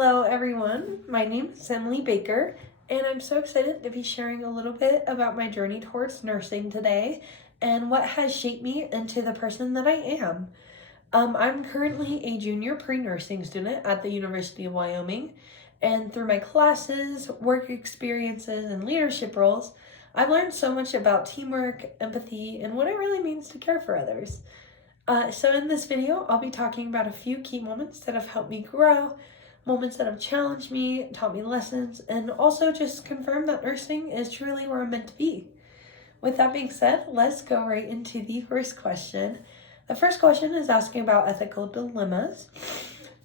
Hello everyone, my name is Emily Baker and I'm so excited to be sharing a little bit about my journey towards nursing today and what has shaped me into the person that I am. I'm currently a junior pre-nursing student at the University of Wyoming, and through my classes, work experiences, and leadership roles, I've learned so much about teamwork, empathy, and what it really means to care for others. So in this video, I'll be talking about a few key moments that have helped me grow, moments that have challenged me, taught me lessons, and also just confirmed that nursing is truly where I'm meant to be. With that being said, let's go right into the first question. The first question is asking about ethical dilemmas.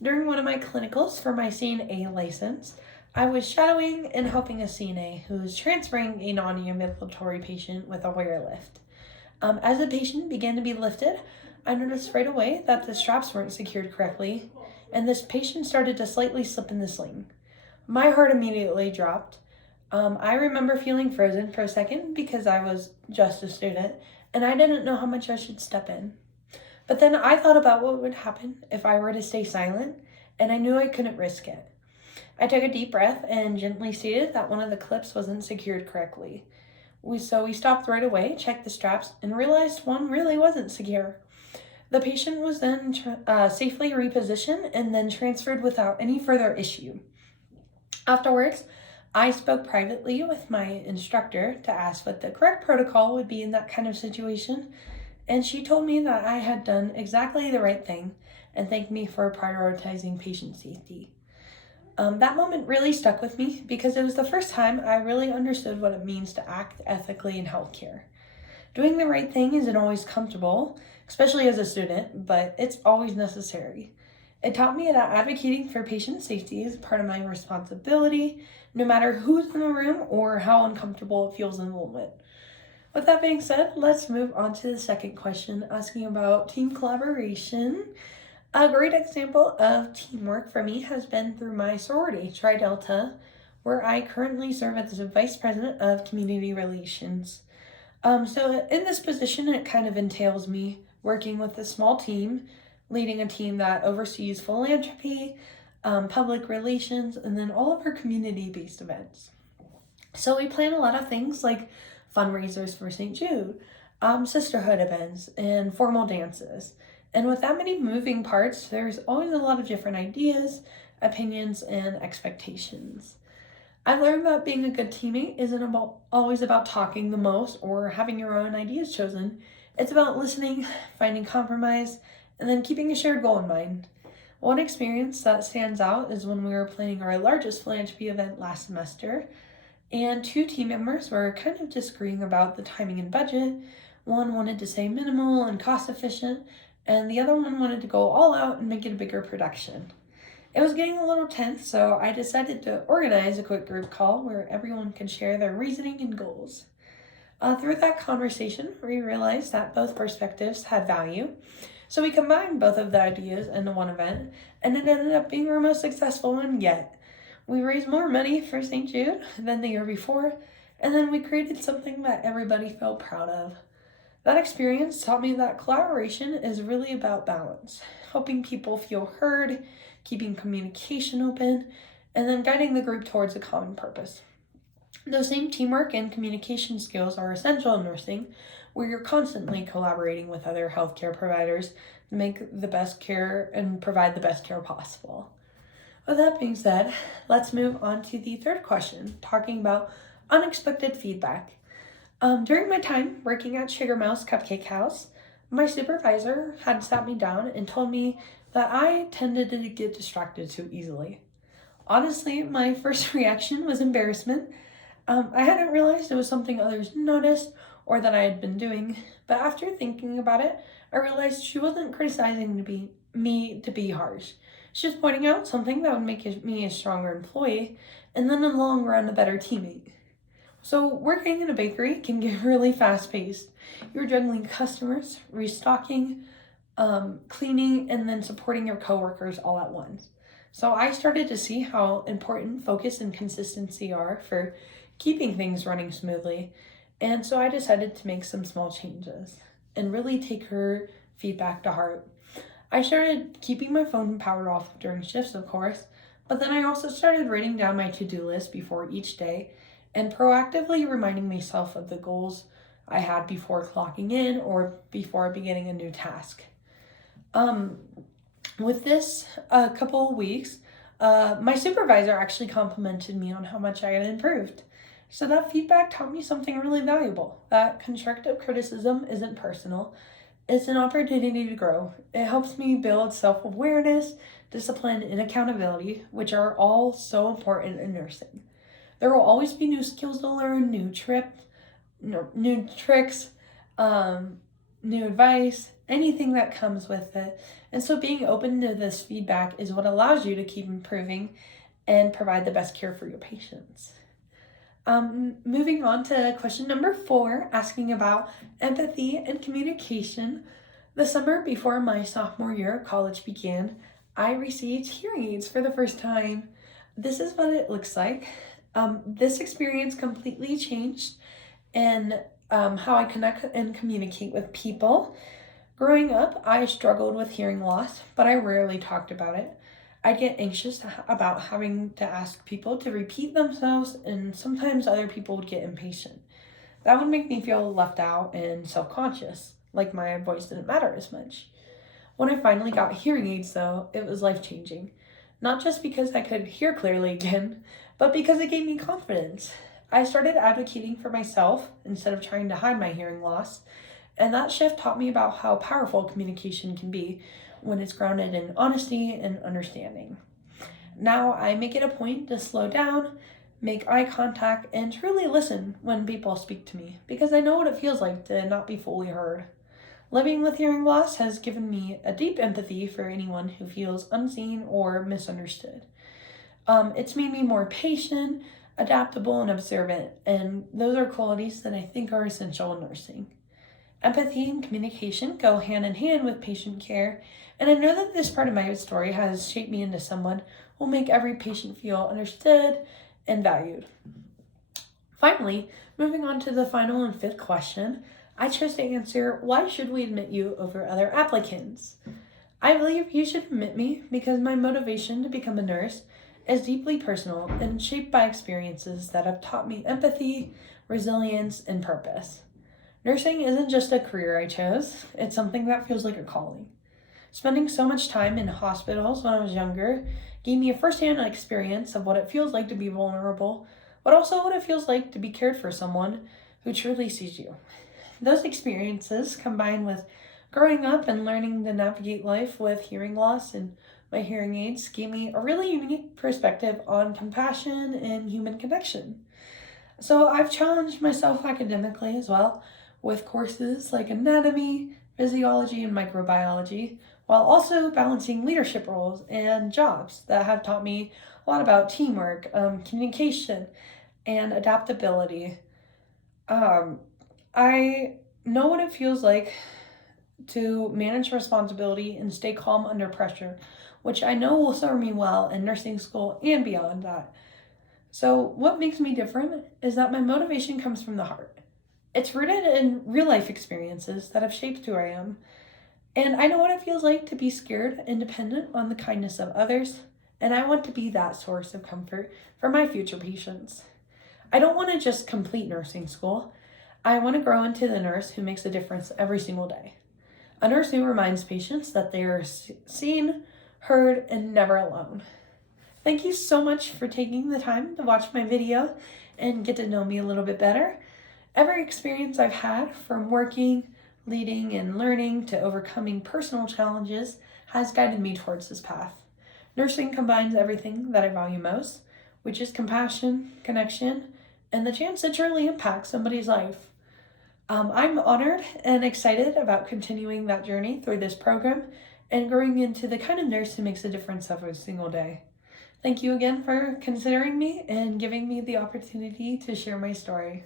During one of my clinicals for my CNA license, I was shadowing and helping a CNA who was transferring a non-ambulatory patient with a wire lift. As the patient began to be lifted, I noticed right away that the straps weren't secured correctly, and this patient started to slightly slip in the sling. My heart immediately dropped. I remember feeling frozen for a second because I was just a student, and I didn't know how much I should step in. But then I thought about what would happen if I were to stay silent, and I knew I couldn't risk it. I took a deep breath and gently stated that one of the clips wasn't secured correctly. So we stopped right away, checked the straps, and realized one really wasn't secure. The patient was then safely repositioned and then transferred without any further issue. Afterwards, I spoke privately with my instructor to ask what the correct protocol would be in that kind of situation, and she told me that I had done exactly the right thing and thanked me for prioritizing patient safety. That moment really stuck with me because it was the first time I really understood what it means to act ethically in healthcare. Doing the right thing isn't always comfortable, especially as a student, but it's always necessary. It taught me that advocating for patient safety is part of my responsibility, no matter who's in the room or how uncomfortable it feels in the moment. With that being said, let's move on to the second question, asking about team collaboration. A great example of teamwork for me has been through my sorority, Tri Delta, where I currently serve as the Vice President of Community Relations. So in this position, it kind of entails me working with a small team, leading a team that oversees philanthropy, public relations, and then all of our community-based events. So we plan a lot of things like fundraisers for St. Jude, sisterhood events, and formal dances. And with that many moving parts, there's always a lot of different ideas, opinions, and expectations. I've learned that being a good teammate isn't always about talking the most or having your own ideas chosen. It's about listening, finding compromise, and then keeping a shared goal in mind. One experience that stands out is when we were planning our largest philanthropy event last semester, and two team members were kind of disagreeing about the timing and budget. One wanted to say minimal and cost efficient, and the other one wanted to go all out and make it a bigger production. It was getting a little tense, so I decided to organize a quick group call where everyone could share their reasoning and goals. Through that conversation, we realized that both perspectives had value, so we combined both of the ideas into one event, and it ended up being our most successful one yet. We raised more money for St. Jude than the year before, and then we created something that everybody felt proud of. That experience taught me that collaboration is really about balance, helping people feel heard, keeping communication open, and then guiding the group towards a common purpose. Those same teamwork and communication skills are essential in nursing, where you're constantly collaborating with other healthcare providers to make the best care and provide the best care possible. With that being said, let's move on to the third question, talking about unexpected feedback. During my time working at Sugar Mouse Cupcake House, my supervisor had sat me down and told me that I tended to get distracted too easily. Honestly, my first reaction was embarrassment. I hadn't realized it was something others noticed or that I had been doing, but after thinking about it, I realized she wasn't criticizing me to be harsh. She was pointing out something that would make me a stronger employee and then in the long run a better teammate. So working in a bakery can get really fast-paced. You're juggling customers, restocking, cleaning, and then supporting your coworkers all at once. So I started to see how important focus and consistency are for keeping things running smoothly. And so I decided to make some small changes and really take her feedback to heart. I started keeping my phone powered off during shifts, of course, But then I also started writing down my to-do list before each day and proactively reminding myself of the goals I had before clocking in or before beginning a new task. Um, with this a couple of weeks, my supervisor actually complimented me on how much I had improved. So that feedback taught me something really valuable, that constructive criticism isn't personal, it's an opportunity to grow. It helps me build self-awareness, discipline, and accountability, which are all so important in nursing. There will always be new skills to learn, new tricks, um, new advice, anything that comes with it. And so being open to this feedback is what allows you to keep improving and provide the best care for your patients. Moving on to question number 4, asking about empathy and communication. The summer before my sophomore year of college began, I received hearing aids for the first time. This is what it looks like. This experience completely changed and how I connect and communicate with people. Growing up, I struggled with hearing loss, but I rarely talked about it. I'd get anxious about having to ask people to repeat themselves, and sometimes other people would get impatient. That would make me feel left out and self-conscious, like my voice didn't matter as much. When I finally got hearing aids, though, it was life-changing. Not just because I could hear clearly again, but because it gave me confidence. I started advocating for myself instead of trying to hide my hearing loss, and that shift taught me about how powerful communication can be when it's grounded in honesty and understanding. Now I make it a point to slow down, make eye contact, and truly listen when people speak to me, because I know what it feels like to not be fully heard. Living with hearing loss has given me a deep empathy for anyone who feels unseen or misunderstood. It's made me more patient, adaptable, and observant, and those are qualities that I think are essential in nursing. Empathy and communication go hand in hand with patient care, and I know that this part of my story has shaped me into someone who will make every patient feel understood and valued. Finally, moving on to the final and 5th question, I chose to answer, why should we admit you over other applicants? I believe you should admit me because my motivation to become a nurse is deeply personal and shaped by experiences that have taught me empathy, resilience, and purpose. Nursing isn't just a career I chose, it's something that feels like a calling. Spending so much time in hospitals when I was younger gave me a firsthand experience of what it feels like to be vulnerable, but also what it feels like to be cared for someone who truly sees you. Those experiences, combined with growing up and learning to navigate life with hearing loss and my hearing aids, gave me a really unique perspective on compassion and human connection. So I've challenged myself academically as well, with courses like anatomy, physiology, and microbiology, while also balancing leadership roles and jobs that have taught me a lot about teamwork, communication, and adaptability. I know what it feels like to manage responsibility and stay calm under pressure, which I know will serve me well in nursing school and beyond that. So what makes me different is that my motivation comes from the heart. It's rooted in real life experiences that have shaped who I am. And I know what it feels like to be scared and dependent on the kindness of others, and I want to be that source of comfort for my future patients. I don't want to just complete nursing school. I want to grow into the nurse who makes a difference every single day. A nurse who reminds patients that they are seen, heard, and never alone. Thank you so much for taking the time to watch my video and get to know me a little bit better. Every experience I've had, from working, leading, and learning to overcoming personal challenges, has guided me towards this path. Nursing combines everything that I value most, which is compassion, connection, and the chance to truly impact somebody's life. I'm honored and excited about continuing that journey through this program and growing into the kind of nurse who makes a difference every single day. Thank you again for considering me and giving me the opportunity to share my story.